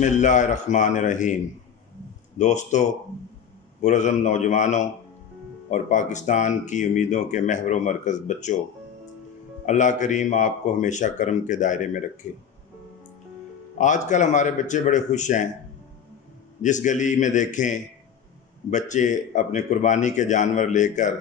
बिस्मिल्लाहिर्रहमानिर्रहीम। दोस्तों, पुरज़म नौजवानों और पाकिस्तान की उम्मीदों के महवर व मरकज़ बच्चों, अल्लाह करीम आपको हमेशा करम के दायरे में रखे। आजकल हमारे बच्चे बड़े खुश हैं। जिस गली में देखें, बच्चे अपने कुर्बानी के जानवर लेकर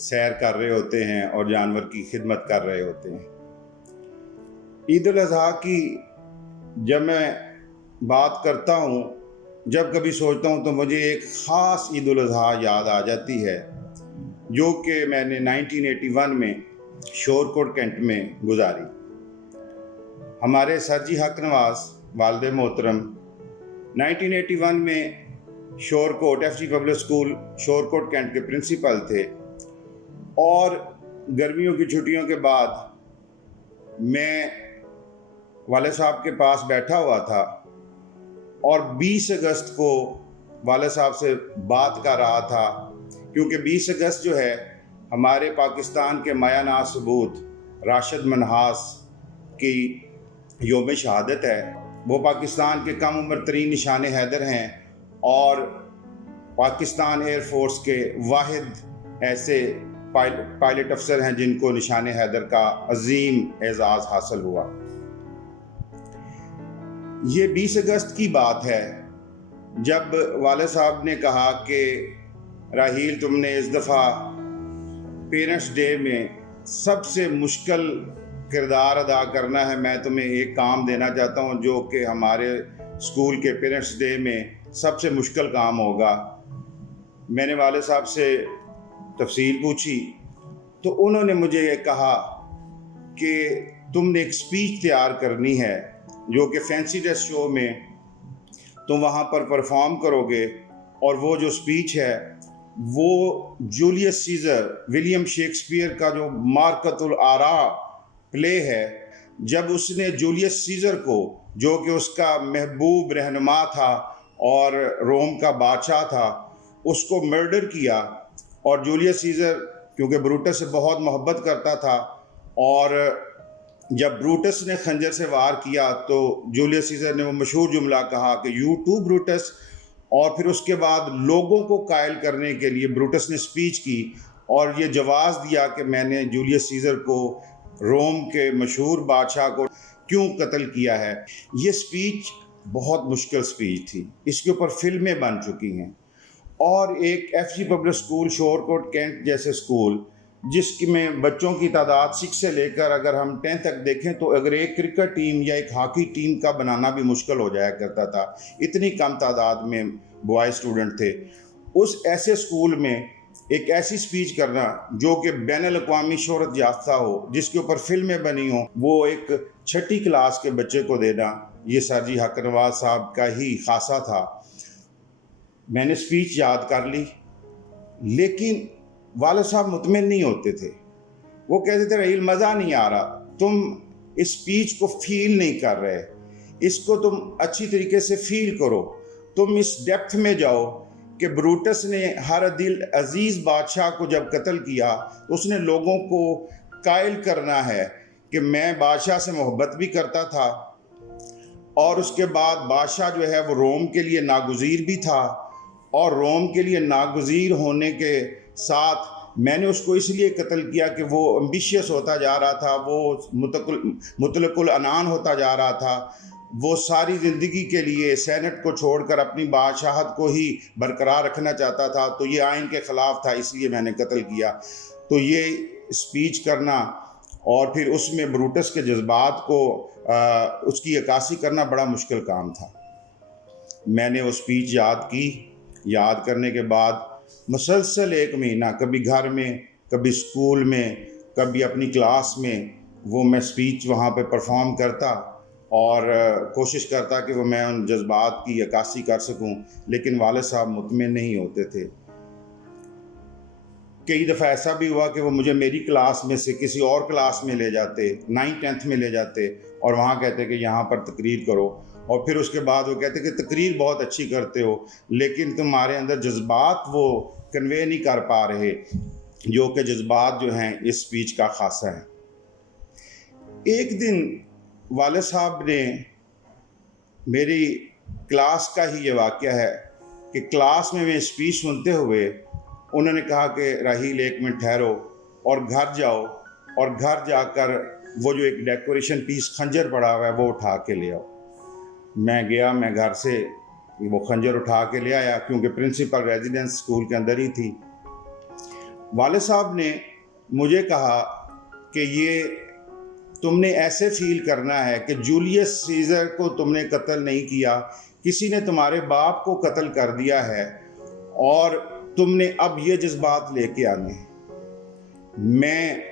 सैर कर रहे होते हैं और जानवर की खिदमत कर रहे होते हैं। ईद उल अज़हा की जब मैं बात करता हूँ, जब कभी सोचता हूँ तो मुझे एक ख़ास ईद उल अज़हा याद आ जाती है, जो कि मैंने 1981 में शोरकोट कैंट में गुजारी। हमारे सर जी हक नवाज़ वालिद मोहतरम 1981 में Shorkot FG public school Shorkot Cantt के प्रिंसिपल थे और गर्मियों की छुट्टियों के बाद मैं वाले साहब के पास बैठा हुआ था और 20 अगस्त को वाले साहब से बात कर रहा था, क्योंकि 20 अगस्त जो है हमारे पाकिस्तान के मायानाज़ सबूत राशिद मनहास की योम शहादत है। वो पाकिस्तान के कम उम्र तरीन निशान हैदर हैं और पाकिस्तान एयरफोर्स के वाहिद ऐसे पायलट अफसर हैं जिनको निशान हैदर का अजीम एजाज़ हासिल हुआ। ये 20 अगस्त की बात है जब वाले साहब ने कहा कि राहील, तुमने इस दफ़ा पेरेंट्स डे में सबसे मुश्किल किरदार अदा करना है। मैं तुम्हें एक काम देना चाहता हूँ जो कि हमारे स्कूल के पेरेंट्स डे में सबसे मुश्किल काम होगा। मैंने वाले साहब से तफसील पूछी तो उन्होंने मुझे ये कहा कि तुमने एक स्पीच तैयार करनी है जो कि फैंसी ड्रेस शो में तुम वहाँ पर परफॉर्म करोगे, और वो जो स्पीच है वो जूलियस सीज़र विलियम शेक्सपियर का जो मार्कतुल आरा प्ले है, जब उसने जूलियस सीज़र को, जो कि उसका महबूब रहनुमा था और रोम का बादशाह था, उसको मर्डर किया। और जूलियस सीज़र क्योंकि ब्रूटस से बहुत मोहब्बत करता था, और जब ब्रूटस ने खंजर से वार किया तो जूलियस सीज़र ने वो मशहूर जुमला कहा कि यू टू ब्रूटस। और फिर उसके बाद लोगों को कायल करने के लिए ब्रूटस ने स्पीच की और ये जवाज़ दिया कि मैंने जूलियस सीज़र को, रोम के मशहूर बादशाह को क्यों कत्ल किया है। ये स्पीच बहुत मुश्किल स्पीच थी। इसके ऊपर फिल्में बन चुकी हैं। और एक FG public school Shorkot Cantt जैसे स्कूल जिसमें बच्चों की तादाद 6 से लेकर अगर हम 10 तक देखें तो अगर एक क्रिकेट टीम या एक हॉकी टीम का बनाना भी मुश्किल हो जाया करता था, इतनी कम तादाद में बॉय स्टूडेंट थे। उस ऐसे स्कूल में एक ऐसी स्पीच करना जो कि बैनुल-अक़वामी शोहरत याफ्ता हो, जिसके ऊपर फिल्में बनी हों, वो एक छठी क्लास के बच्चे को देना, ये सर जी हक नवाज़ साहब का ही खासा था। मैंने स्पीच याद कर ली, लेकिन वाले साहब मुतमिन नहीं होते थे। वो कहते थे, राहील मज़ा नहीं आ रहा, तुम इस स्पीच को फील नहीं कर रहे, इसको तुम अच्छी तरीके से फील करो, तुम इस डेप्थ में जाओ कि ब्रूटस ने हर दिल अजीज़ बादशाह को जब कत्ल किया तो उसने लोगों को कायल करना है कि मैं बादशाह से मोहब्बत भी करता था, और उसके बाद बादशाह जो है वो रोम के लिए नागुज़ीर भी था, और रोम के लिए नागुज़ीर होने के साथ मैंने उसको इसलिए कत्ल किया कि वो एम्बिशियस होता जा रहा था, वो मुतलकुल अनान होता जा रहा था, वो सारी ज़िंदगी के लिए सेनेट को छोड़कर अपनी बादशाहत को ही बरकरार रखना चाहता था, तो ये आइन के ख़िलाफ़ था, इसलिए मैंने कत्ल किया। तो ये स्पीच करना और फिर उसमें ब्रूटस के जज्बात को उसकी अक्कासी करना बड़ा मुश्किल काम था। मैंने वो स्पीच याद की। याद करने के बाद मुसलसल 1 महीना कभी घर में, कभी स्कूल में, कभी अपनी क्लास में वो मैं स्पीच वहाँ पे परफॉर्म करता और कोशिश करता कि वो मैं उन जज्बात की अक्कासी कर सकूं, लेकिन वाले साहब मुतमिन नहीं होते थे। कई दफ़ा ऐसा भी हुआ कि वो मुझे मेरी क्लास में से किसी और क्लास में ले जाते, 9th 10th में ले जाते और वहाँ कहते कि यहाँ पर तकरीर करो, और फिर उसके बाद वो कहते कि तकरीर बहुत अच्छी करते हो लेकिन तुम्हारे अंदर जज्बात वो कन्वे नहीं कर पा रहे, जो कि जज्बात जो हैं इस स्पीच का खासा है। एक दिन वाले साहब ने मेरी क्लास का ही ये वाक़या है कि क्लास में मैं स्पीच सुनते हुए उन्होंने कहा कि राहील 1 मिनट ठहरो और घर जाओ, और घर जाकर वो जो एक डेकोरेशन पीस खंजर पड़ा हुआ है वो उठा के ले आओ। मैं गया, मैं घर से वो खंजर उठा के ले आया, क्योंकि प्रिंसिपल रेजिडेंस स्कूल के अंदर ही थी। वाले साहब ने मुझे कहा कि ये तुमने ऐसे फील करना है कि जूलियस सीजर को तुमने कत्ल नहीं किया, किसी ने तुम्हारे बाप को कत्ल कर दिया है, और तुमने अब ये जज्बात लेके आने हैं। मैं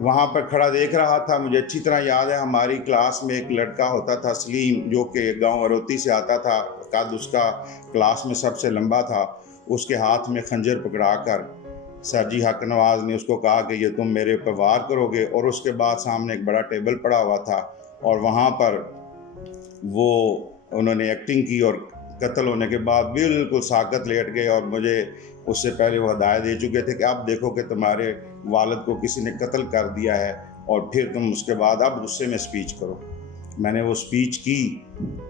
वहाँ पर खड़ा देख रहा था। मुझे अच्छी तरह याद है, हमारी क्लास में एक लड़का होता था सलीम, जो कि गांव अरोती से आता था, कद उसका क्लास में सबसे लंबा था। उसके हाथ में खंजर पकड़ा कर सर जी हक नवाज ने उसको कहा कि ये तुम मेरे ऊपर वार करोगे, और उसके बाद सामने एक बड़ा टेबल पड़ा हुआ था और वहाँ पर वो उन्होंने एक्टिंग की, और कत्ल होने के बाद बिल्कुल साकत लेट गए, और मुझे उससे पहले वो हदायत दे चुके थे कि अब देखो कि तुम्हारे वालिद को किसी ने कत्ल कर दिया है, और फिर तुम उसके बाद अब गुस्से में स्पीच करो। मैंने वो स्पीच की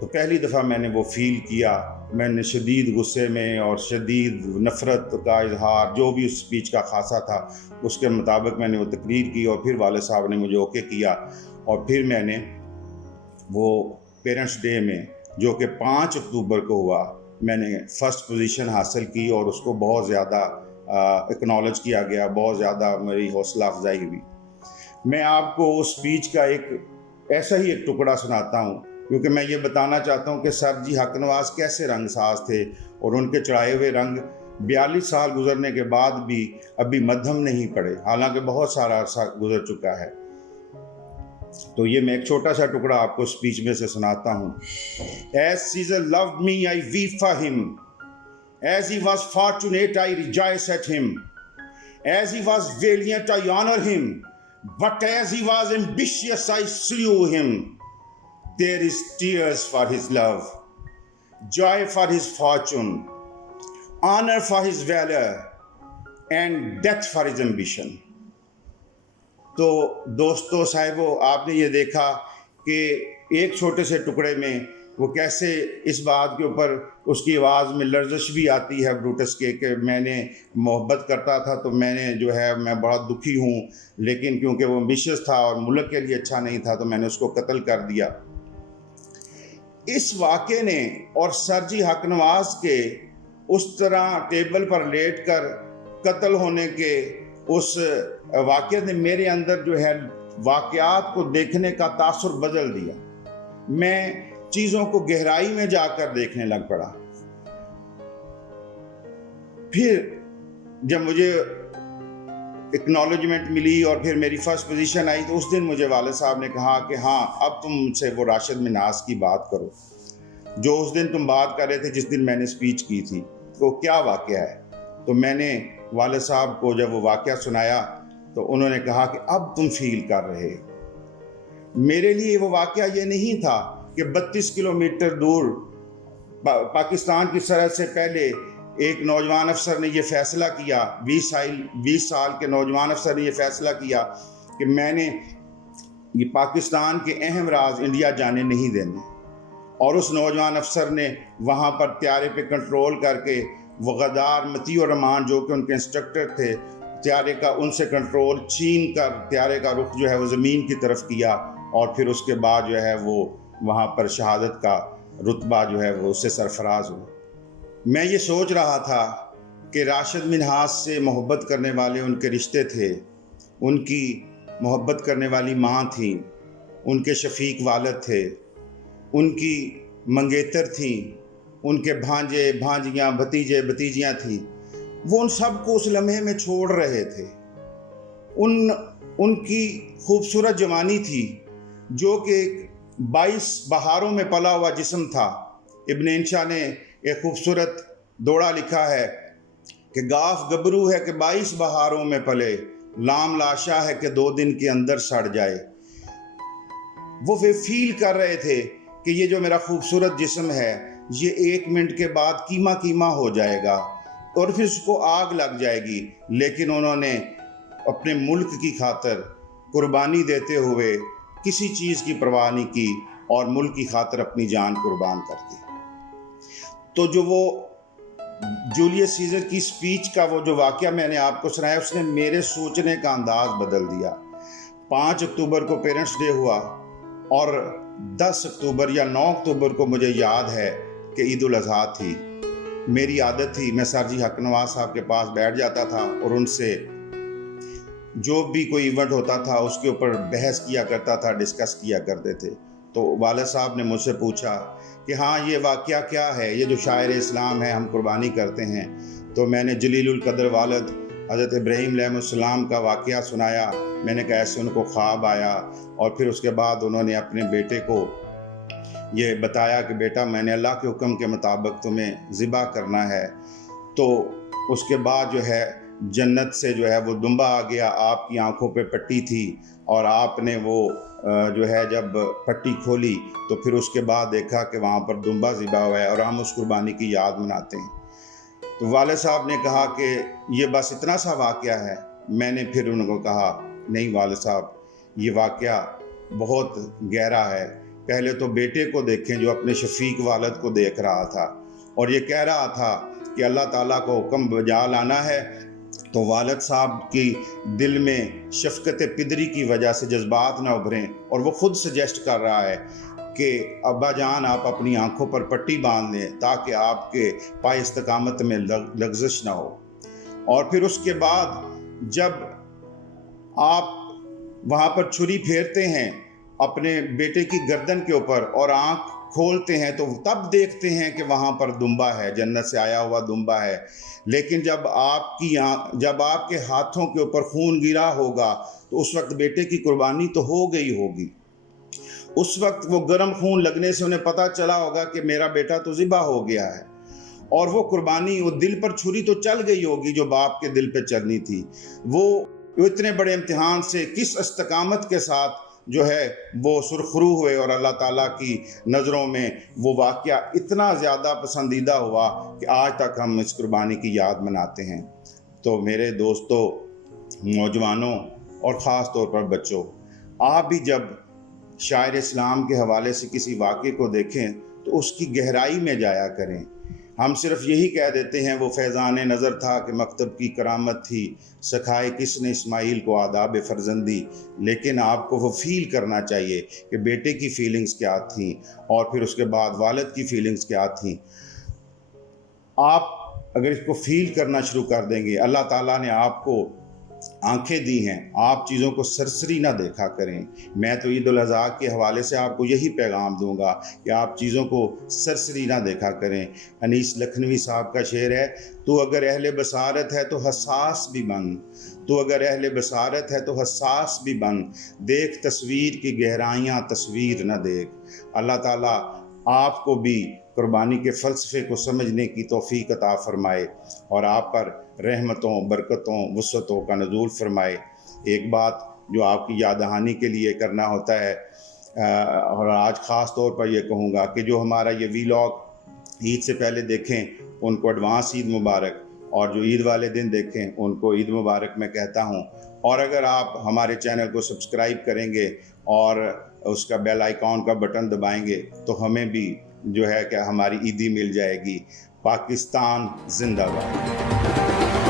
तो पहली दफ़ा मैंने वो फील किया, मैंने शदीद गुस्से में और शदीद नफ़रत का इजहार, जो भी उस स्पीच का खासा था उसके मुताबिक मैंने वो तकरीर की, और फिर वाले साहब ने मुझे ओके किया। और फिर मैंने वो पेरेंट्स डे में, जो कि 5 अक्टूबर को हुआ, मैंने फ़र्स्ट पोजीशन हासिल की, और उसको बहुत ज़्यादा एक्नॉलेज किया गया, बहुत ज़्यादा मेरी हौसला अफजाई हुई। मैं आपको उस स्पीच का एक ऐसा ही एक टुकड़ा सुनाता हूँ, क्योंकि मैं ये बताना चाहता हूँ कि सर जी हक नवाज कैसे रंगसाज थे, और उनके चढ़ाए हुए रंग 42 साल गुजरने के बाद भी अभी मध्यम नहीं पड़े, हालांकि बहुत सारा अरसा गुजर चुका है। तो ये मैं एक छोटा सा टुकड़ा आपको स्पीच में से सुनाता हूँ। As Caesar loved me, I weep for him. As he was fortunate, I rejoice at him. As he was valiant, I honor him. But as he was ambitious, I slew him. There is tears for his love, joy for his fortune, honor for his valor, and death for his ambition. तो दोस्तों साहिबों, आपने ये देखा कि एक छोटे से टुकड़े में वो कैसे इस बात के ऊपर उसकी आवाज़ में लर्जिश भी आती है ब्रूटस के कि मैंने मोहब्बत करता था, तो मैंने जो है मैं बड़ा दुखी हूँ, लेकिन क्योंकि वो एम्बिशियस था और मुल्क के लिए अच्छा नहीं था तो मैंने उसको कत्ल कर दिया। इस वाक़े ने और सर जी हक नवाज के उस तरह टेबल पर लेट कर कत्ल होने के उस वाक़े ने मेरे अंदर जो है वाक़यात को देखने का तासुर बदल दिया। मैं चीज़ों को गहराई में जाकर देखने लग पड़ा। फिर जब मुझे एक्नॉलेजमेंट मिली और फिर मेरी फर्स्ट पोजीशन आई, तो उस दिन मुझे वाले साहब ने कहा कि हाँ, अब तुम मुझसे वो राशिद मिन्हास की बात करो जो उस दिन तुम बात कर रहे थे जिस दिन मैंने स्पीच की थी, तो क्या वाक़या है। तो मैंने वाले साहब को जब वो वाक़या सुनाया तो उन्होंने कहा कि अब तुम फील कर रहे हो। मेरे लिए वो वाक़या ये नहीं था कि 32 किलोमीटर दूर पाकिस्तान की सरहद से पहले एक नौजवान अफसर ने ये फ़ैसला किया, 20 साल के नौजवान अफसर ने ये फ़ैसला किया कि मैंने ये पाकिस्तान के अहम राज इंडिया जाने नहीं देने, और उस नौजवान अफसर ने वहाँ पर त्यारे पे कंट्रोल करके वो गद्दार मतीउर रहमान जो कि उनके इंस्ट्रक्टर थे, त्यारे का उनसे कंट्रोल छीन कर त्यारे का रुख जो है वो ज़मीन की तरफ किया, और फिर उसके बाद जो है वो वहाँ पर शहादत का रुतबा जो है वो उससे सरफराज हुआ। मैं ये सोच रहा था कि राशिद मिन्हास से मोहब्बत करने वाले उनके रिश्ते थे, उनकी मोहब्बत करने वाली माँ थी, उनके शफीक वालिद थे, उनकी मंगेतर थी, उनके भांजे भांजियाँ भतीजे भतीजियाँ थी। वो उन सब को उस लम्हे में छोड़ रहे थे। उनकी खूबसूरत जवानी थी जो कि 22 बहारों में पला हुआ जिस्म था। इब्न इंशा ने एक खूबसूरत दोड़ा लिखा है कि गाफ गबरू है कि 22 बहारों में पले, लाम लाशा है कि 2 दिन के अंदर सड़ जाए। वो फील कर रहे थे कि ये जो मेरा खूबसूरत जिस्म है ये 1 मिनट के बाद कीमा कीमा हो जाएगा और फिर उसको आग लग जाएगी, लेकिन उन्होंने अपने मुल्क की खातिर कुर्बानी देते हुए किसी चीज़ की परवाह नहीं की और मुल्क की खातिर अपनी जान कुर्बान कर दी। तो जो वो जूलियस सीजर की स्पीच का वो जो वाक़या मैंने आपको सुनाया, उसने मेरे सोचने का अंदाज़ बदल दिया। 5 अक्टूबर को पेरेंट्स डे हुआ और 10 अक्टूबर या 9 अक्टूबर को मुझे याद है कि ईद उल अज़हा थी। मेरी आदत थी, मैं सर जी हक नवाज साहब के पास बैठ जाता था और उनसे जो भी कोई इवेंट होता था उसके ऊपर बहस किया करता था, डिस्कस किया करते थे। तो वालिद साहब ने मुझसे पूछा कि हाँ, ये वाक़या क्या है, ये जो शायर इस्लाम है हम कुर्बानी करते हैं। तो मैंने जलीलुल कद्र वालिद हज़रत इब्राहीम अलैहिस्सलाम का वाक़या सुनाया। मैंने कहा ऐसे उनको ख्वाब आया और फिर उसके बाद उन्होंने अपने बेटे को ये बताया कि बेटा मैंने अल्लाह के हुक्म के मुताबिक तुम्हें ज़िबा करना है। तो उसके बाद जो है जन्नत से जो है वो दुम्बा आ गया, आपकी आंखों पे पट्टी थी और आपने वो जो है जब पट्टी खोली तो फिर उसके बाद देखा कि वहाँ पर दुम्बा ज़िबा हुआ है और हम उस कुर्बानी की याद मनाते हैं। तो वालिद साहब ने कहा कि ये बस इतना सा वाक़या है। मैंने फिर उनको कहा नहीं वालिद साहब, ये वाक़या बहुत गहरा है। पहले तो बेटे को देखें जो अपने शफीक वालिद को देख रहा था और ये कह रहा था कि अल्लाह ताला को हुक्म बजा लाना है। तो वालिद साहब की दिल में शफ़क़त पिदरी की वजह से जज्बात ना उभरें और वो ख़ुद सजेस्ट कर रहा है कि अब्बा जान आप अपनी आंखों पर पट्टी बांध लें ताकि आपके पाए इस्तकामत में लग़ज़श ना हो। और फिर उसके बाद जब आप वहाँ पर छुरी फेरते हैं अपने बेटे की गर्दन के ऊपर और आँख खोलते हैं तो तब देखते हैं कि वहाँ पर दुम्बा है, जन्नत से आया हुआ दुम्बा है। लेकिन जब आपके हाथों के ऊपर खून गिरा होगा तो उस वक्त बेटे की कुर्बानी तो हो गई होगी। उस वक्त वो गर्म खून लगने से उन्हें पता चला होगा कि मेरा बेटा तो ज़िबा हो गया है और वो कुर्बानी, वो दिल पर छुरी तो चल गई होगी जो बाप के दिल पे चलनी थी। वो इतने बड़े इम्तिहान से किस इस्तकामत के साथ जो है वो सुरखरू हुए और अल्लाह ताला की नज़रों में वो वाक़या इतना ज़्यादा पसंदीदा हुआ कि आज तक हम इस कुर्बानी की याद मनाते हैं। तो मेरे दोस्तों, नौजवानों और ख़ास तौर पर बच्चों, आप भी जब शायर इस्लाम के हवाले से किसी वाक़े को देखें तो उसकी गहराई में जाया करें। हम सिर्फ यही कह देते हैं वो फैज़ान नज़र था कि मकतब की करामत थी, सिखाए किसने इस्माइल को आदाब फ़र्जंदी। लेकिन आपको वो फ़ील करना चाहिए कि बेटे की फ़ीलिंग्स क्या थी और फिर उसके बाद वालिद की फ़ीलिंग्स क्या थी। आप अगर इसको फ़ील करना शुरू कर देंगे, अल्लाह ताला ने आपको आंखें दी हैं, आप चीज़ों को सरसरी ना देखा करें। मैं तो ईद उल अज़हा के हवाले से आपको यही पैगाम दूंगा कि आप चीज़ों को सरसरी ना देखा करें। अनीस लखनवी साहब का शेर है, तू अगर अहले बसारत है तो हसास भी बन, तू अगर अहले बसारत है तो हसास भी बन, देख तस्वीर की गहराइयाँ तस्वीर न देख। अल्लाह ताला आपको भी कुर्बानी के फ़लसफ़े को समझने की तौफ़ीक अता फ़रमाए और आप पर रहमतों, बरकतों, वुसअतों का नज़ूल फ़रमाए। एक बात जो आपकी याद दहानी के लिए करना होता है और आज ख़ास तौर पर यह कहूँगा कि जो हमारा ये वीलॉग ईद से पहले देखें उनको एडवांस ईद मुबारक, और जो ईद वाले दिन देखें उनको ईद मुबारक मैं कहता हूँ। और अगर आप हमारे चैनल को सब्सक्राइब करेंगे और उसका बेल आइकॉन का बटन दबाएंगे तो हमें भी जो है कि हमारी ईदी मिल जाएगी। पाकिस्तान जिंदाबाद।